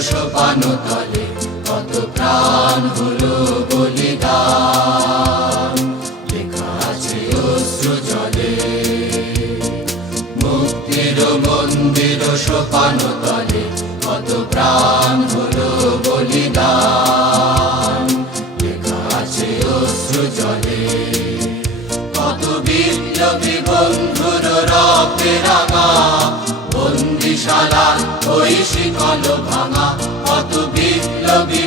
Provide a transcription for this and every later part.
সোপানো তলে, কত প্রাণ হলো বলিদান। লেখা আছে অশ্রু জলে। মুক্তির মন্দির সোপানো তলে, কত প্রাণ হলো বলিদান। লেখা আছে অশ্রু জলে। কত বিপ্লবী বন্ধুর রক্তে রাঙা বন্দিশালার ওই শিকল ভাঙা কত বিপ্লবী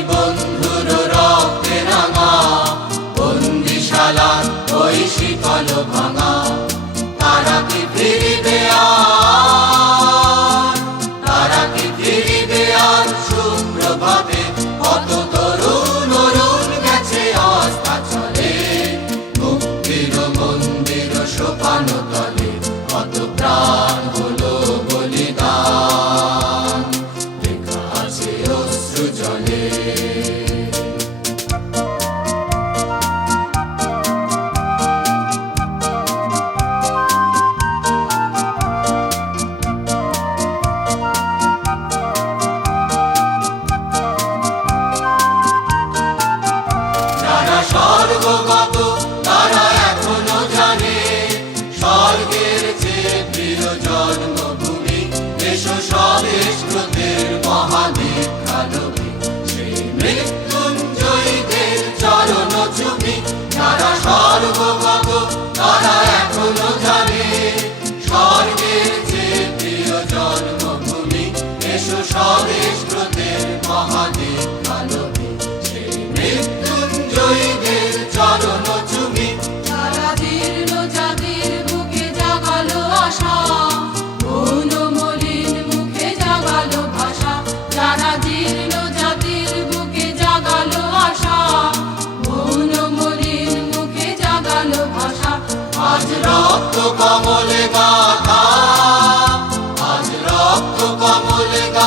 দেশ স্বদেশ ব্রতের